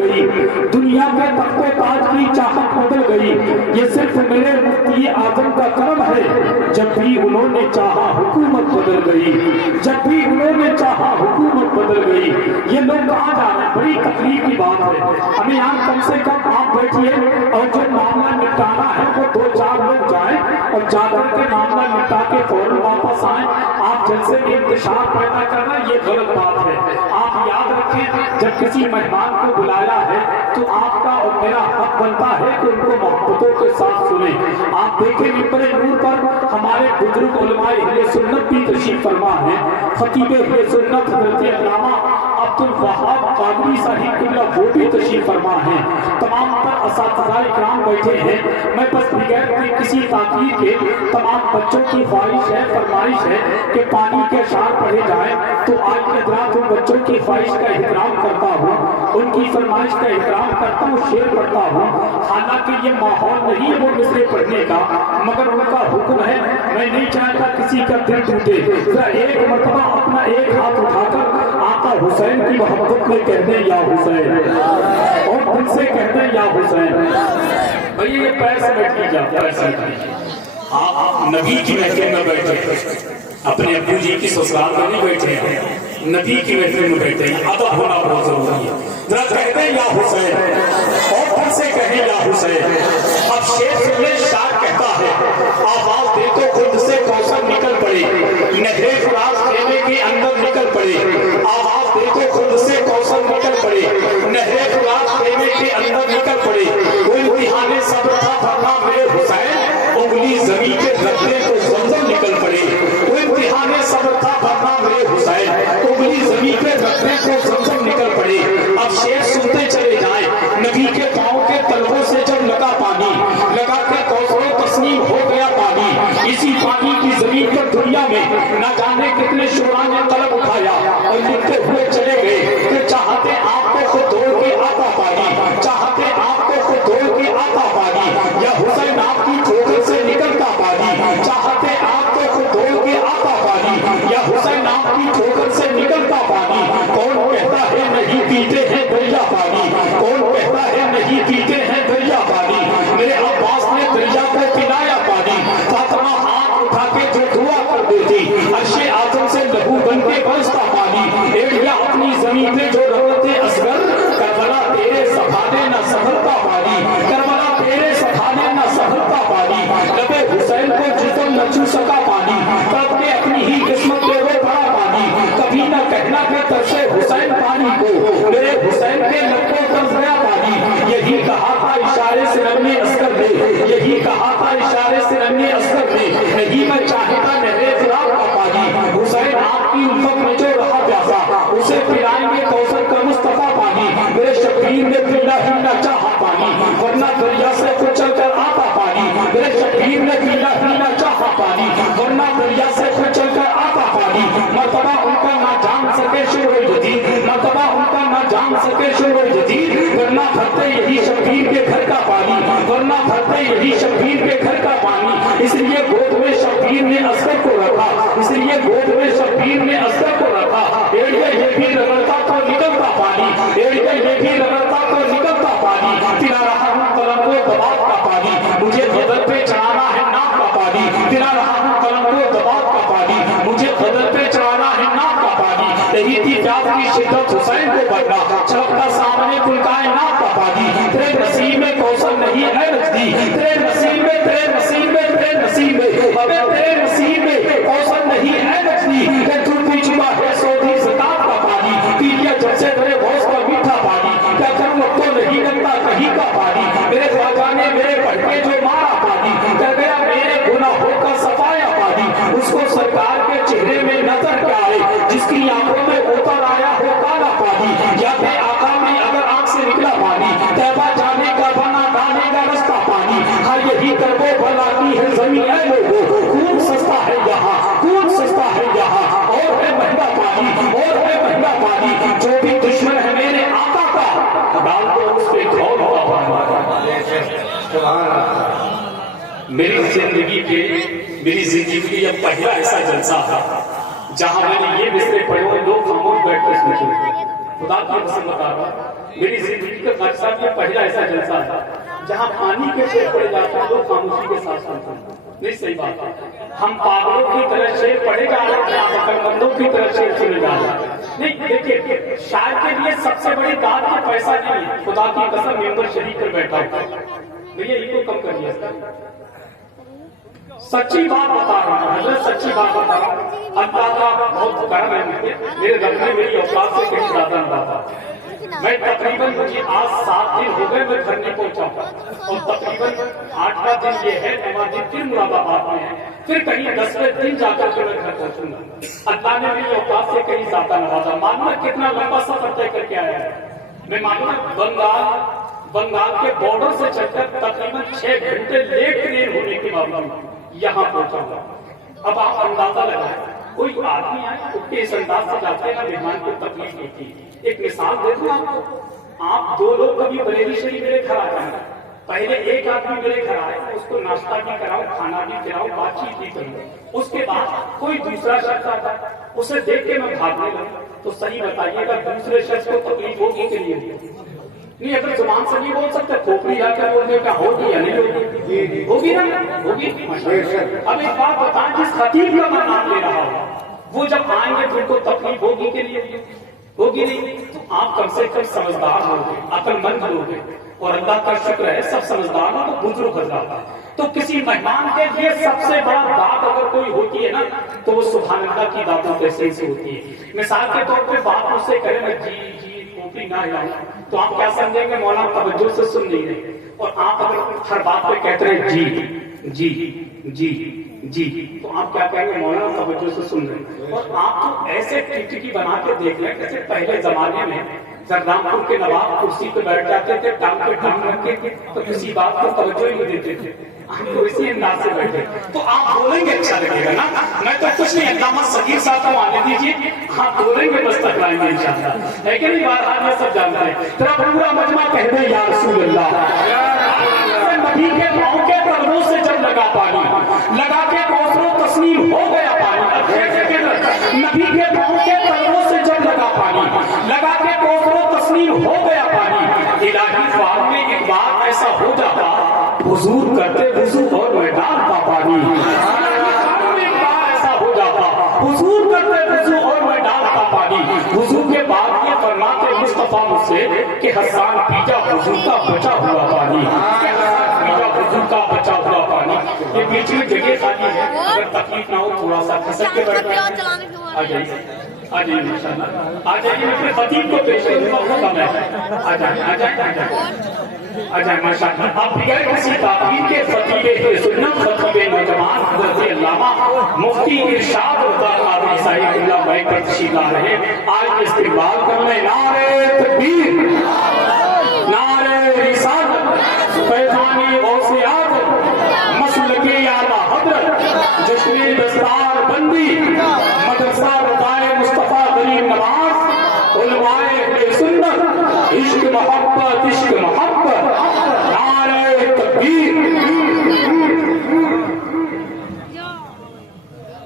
गई, दुनिया के तख्ते ताज की चाहत बदल गई। ये सिर्फ मेरे मुफ्ती आजम का करम है, जब भी उन्होंने चाहा हुकूमत बदल गई, जब भी उन्होंने चाहा हुकूमत बदल गई। ये लोग कहाँ जा रहे हैं? बड़ी तकलीफ की बात है। हमें यहाँ कम से कम आप बैठिए और जो मामला निपटाना है वो 2-4 लोग जाएं और जाकर के मामला निपटा के फौरन वापस आए। आप जलसे में इंतशार पैदा करना ये गलत बात है। आप याद रखें, जब किसी मेहमान को बुलाया है तो आपका और मेरा हक बनता है कि उनको मोहब्बतों के साथ सुने। आप देखें मिंबर नूर पर हमारे बुजुर्ग उलमाए अहले सुन्नत भी तशरीफ फरमा है। खतीब अहले सुन्नत हज़रत अल्लामा अब्दुल वहाब कादरी साहिब किबला वो भी तशरीफ फरमा है। तमाम पर असातिज़ा इकराम बैठे हैं। मैं बस बगैर किसी ताकीद के तमाम बच्चों की ख्वाहिश है, फरमाइश है कि पानी के अशार पढ़े जाए, तो आज के हज़रात उन बच्चों की ख्वाहिश का एहतराम करता हूँ, उनकी फरमाइश का एहतराम करता हूँ, शेर पढ़ता हूँ। हालांकि ये माहौल नहीं है वो मिसरे पढ़ने का, मगर उनका हुक्म है। मैं नहीं चाहता किसी का दिल टूटे। एक मरतबा अपना एक हाथ उठाकर आका हुसैन की मोहब्बत में कहते हैं या हुसैन, और दिल से कहते हैं या हुसैन। भैया ये पैर से बैठ लीजिए, पैर से आप नबी की महफिल में बैठे, अपने अब्बू जी की ससुराल में नहीं बैठे हैं, नबी की महफिल में बैठे हैं। अदब होना बहुत जरूरी है। जरा कहते हैं या हुसैन, और दिल से कहें या हुसैन। अब शेर सुनने शार कहता है, आवाज दे तो खुद से कौसर निकल पड़े, नहरे फराज खेमे के अंदर निकल पड़े। आवाज दे तो खुद से कौसर निकल पड़े, नहरे फराज खेमे के अंदर निकल पड़े। कोई इम्तिहाने सब्र था भरना मेरे हुसैन, उंगली जमीन पे रखते तो जमजम निकल पड़े। कोई इम्तिहाने सब्र था भरना मेरे हुसैन, उंगली जमीन पे रखते तो जमजम निकल पड़े। अब शेर सुनते चले जाए, नबी के पाँव के तलवों से जब लगा पानी, लगा के कौसर तस्नीम हो गया पानी। इसी पानी की जमीन पर दुनिया में न जाने कितने शुरा ने तलब उठाया और लिखते हुए चले गए कि चाहते आपको खुद दौड़ के आता पानी, चाहते आपको खुद दौड़ के आता पानी, या हुसैन आपकी ठोकर से निकलता पानी। चाहते आपको खुद दौड़ के आता पानी, या हुसैन आपकी ठोकर से निकलता पानी। कौन कहता है नहीं पीते हैं दरिया पानी, कौन कहता है नहीं पीते हैं दरिया पानी। मेरे अब्बास ने दरिया को पिलाया पानी, फातिमा हाथ उठा के जो दुआ कर देती, अर्शे आजम से लहू बन के बरसता पानी। एड़िया अपनी जमीन पे जो रखते असगर, करबला तेरे सफाने न संभलता पानी, करबला तेरे सफाने न संभलता पानी। लबे हुसैन को जिस्म न छू सका पानी, तब के अपनी ही किस्मत पे वो भरा पानी। कभी न कहना के तरसे हुसैन पानी को, मेरे हुसैन के लबों तरस गया पानी। यही कहा था इशारे से रमने अस्कर ने, यही कहा था इशारे से रमने अस्कर ने, नहीं मैं चाहता नहरे फिराक का पानी। हुसैन आपकी उल्फत में जो रहा प्यासा, उसे पिलाएंगे कौसर का मुस्तफा पानी। मेरे शबीर ने पीला ही न चाहा पानी, वरना दरिया से कुचल कर आता पानी। मेरे शबीर ने पीला ही न चाहा पानी, वरना दरिया से कुचल कर आता पानी। मर्तबा उनका ना जान सके शोर जदीद, मर्तबा उनका ना जान सके शोर जदीद, वरना भरते यही शबीर के घर का पानी, वरना भरते यही शबीर के घर का पानी। इसलिए गोद में शबीर ने असगर को रखा, इसलिए गोद में शबीर ने असगर को रखा। एड़िया ये भी रगड़ता तो निकलता पानी, एड़िया ये भी रगड़ता तो निकलता पानी। पिला रहा हूँ कलम को दबाव का पानी, मुझे बदल पे चढ़ाना है नाक का पानी। पिला रहा हूँ कलम को दबाव का पानी, मुझे बदल पे चढ़ाना है नाक का पानी। यही थी प्यास की शिद्दत हुसैन को बढ़ना, छलकता सामने कुलकाए नाक का पानी। तेरे नसीब में कौसर नहीं है नजदी, तेरे नसीब में, तेरे नसीब में, तेरे नसीब में, अबे तेरे नसीब में कौसर नहीं है नजदी। तू पी चुका है सौदी ज़कात का पानी, पी लिया जब से तेरे होश का मीठा पानी। क्या करूँ अब तो नहीं लगता कहीं का पानी, मेरे ख्वाजा ने मेरे भटके जो मारा पानी, कर गया मेरे गुनाहों का सफाया पानी। उसको सरकार के चेहरे में नजर क्या आए, जिसकी आंखों में उतर आया हो काला पानी। या फिर आका में अगर आंख से निकला पानी, तैबा जाने का बना दाने का रास्ता पानी। हाँ यही करबो भला की है जमीन है लोगों, खून सस्ता है यहाँ, खून सस्ता है यहाँ, और है महंगा पानी, और है महंगा पानी। जो भी दुश्मन है मेरे आका का, डाल दो उस पे खौल हुआ पानी। मेरी जिंदगी की अब पहला ऐसा जलसा है जहां मैंने ये मिसरे पढ़े और लोग खामोश बैठ कर सुने। خدا کی قسم بتا رہا ہوں، میری زندگی کا جلسہ یہ پہلا ایسا جلسہ ہے جہاں پانی کے شعر پڑے جاتے ہیں لوگ خاموشی کے ساتھ سنتے ہیں. نہیں صحیح بات ہے، ہم پاگلوں کی طرح شعر پڑھے جا رہے ہیں، عقل مندوں کی طرح شعر سنے جا رہے ہیں. نہیں دیکھیے، شاعر کے لیے سب سے بڑی داد کا پیسہ نہیں ہے. خدا کی قسم ممبر شریف پر بیٹھا ہوں بھیا ان کو کم کریے، سچی بات بتا رہا ہوں حضرت، سچی بات بتا رہا ہوں. اللہ کا بہت کرم ہے مجھے، میرے رب نے میری اوقات سے کہیں زیادہ نوازا. میں تقریباً مجھے آج 7 دن ہو گئے میں گھر نہیں پہنچا ہوں، اور تقریباً 8واں دن یہ ہے، 9واں دن پھر مراد آباد میں ہے، پھر کہیں 10ویں دن جا کر کے میں گھر پہنچوں گا. اللہ نے میری اوقات سے کہیں زیادہ نوازا. معلوم ہے کتنا لمبا سفر طے کر کے آیا ہے. میں معلوم ہے بنگال کے بارڈر سے چل کر تقریباً 6 گھنٹے لیٹ ٹرین ہونے کے باوجود یہاں پہنچا ہوں. اب آپ اندازہ لگائیں، کوئی آدمی آئے تو اس انداز سے جاتے ہیں نا، مہمان کو تکلیف ہوتی ہے. ایک مثال دے دوں آپ کو، آپ 2 لوگ کبھی بریلی شریف میرے گھر آ جائیں، پہلے ایک آدمی میرے گھر آئے، اس کو ناشتہ بھی کراؤ، کھانا بھی کھلاؤ، بات چیت بھی کروں، اس کے بعد کوئی دوسرا شخص آتا ہے، اسے دیکھ کے میں بھاگنے لگا، تو صحیح بتائیے گا دوسرے شخص کو تکلیف ہوگی کہ نہیں ہوگی؟ نہیں، اگر زبان سے نہیں بول سکتے کھوپڑی جا کر بولتے کیا ہوگی یا نہیں ہوگی؟ ہوگی نا، ہوگی. اب ایک بات بتائیں، جس خطیب کا میں نام لے رہا ہوں وہ جب آئیں گے تو ان کو تکلیف ہوگی کہ نہیں ہوگی؟ نہیں. تو آپ کم سے کم سمجھدار ہوں گے، عقل مند ہوں گے، اور اللہ کا شکر ہے سب سمجھدار ہوں تو بزرگ حضرات ہے. تو کسی مہمان کے لیے سب سے بڑا داد اگر کوئی ہوتی ہے نا تو وہ سبحان اللہ کی داد و تحسین سے ہوتی ہے. مثال کے طور پہ بات مجھ سے کرے میں جی کھوپڑی نہ ہلاؤں تو آپ کیا سمجھیں گے مولانا توجہ سے سن نہیں رہے، اور آپ اگر ہر بات پہ کہتے ہیں جی جی جی جی تو آپ کیا کہیں گے مولانا توجہ سے سن رہے. اور آپ تو ایسے ٹکٹکی بنا کے دیکھ لیں جیسے پہلے زمانے میں جگرام پور کے نواب کرسی پہ بیٹھ جاتے تھے، ٹانگ پہ ٹانگ رکھ کے تو کسی بات کو توجہ ہی نہیں دیتے تھے، ہم تو اسی انداز سے بیٹھے. تو آپ بولیں گے اچھا لگے گا نا. میں تو کچھ نہیں، علامہ صغیر صاحب کو آنے دیجیے، آپ بولیں گے بس تکرائیں گے انشاءاللہ، ہے کہ نہیں؟ بات یہ سب جانتے ہیں. تیرا پورا مجمع کہہ دے یا رسول اللہ. نبی کے پاؤں کے قدموں سے جب لگا پانی، لگا کے کوثر و تسنیم ہو گیا پانی. نبی کے پاؤں کے قدموں سے جب لگا پانی، لگا کے کوثر و تسنیم ہو گیا پانی. الہی فار میں ایک بار ایسا ہو جاتا، حضور کرتے وضو اور میدان کا پانی. ایک بار ایسا ہو جاتا، حضور کرتے وضو اور میدان کا پانی. وضو کے بعد یہ فرماتے مصطفیٰ مجھ سے کہ حسان پیجا حضور کا بچا ہوا پانی، حضور کا بچا ہوا پانی. یہ بیچ میں جگہ خالی ہے، اگر تکلیف نہ ہو تھوڑا سا کھسک کے بیٹھ جائیں. آ جائیے آ جائیے ماشاءاللہ، آ جائیے. میں اپنے خطیب کو پیش کروں گا، خود آ جائیں آ جائیں آ جائیں آ جائیں آ جائیں ماشاءاللہ. آپ بغیر کسی تعبیر کے خطیب سنت، خطیب نوجوان حضرت علامہ مفتی ارشاد قادری صاحب اللہ بھائی پر تشریف لا رہے ہیں. آج استقبال کرنے نعرے تکبیر، نعرے رسالت، پیغامی غوث اعظم، مسلکی اعلیٰ حضرت، جشن دستار بندی، مدرسہ رضائے مصطفیٰ غریب نواز، علماء اہل سنت، عشق محبت عشق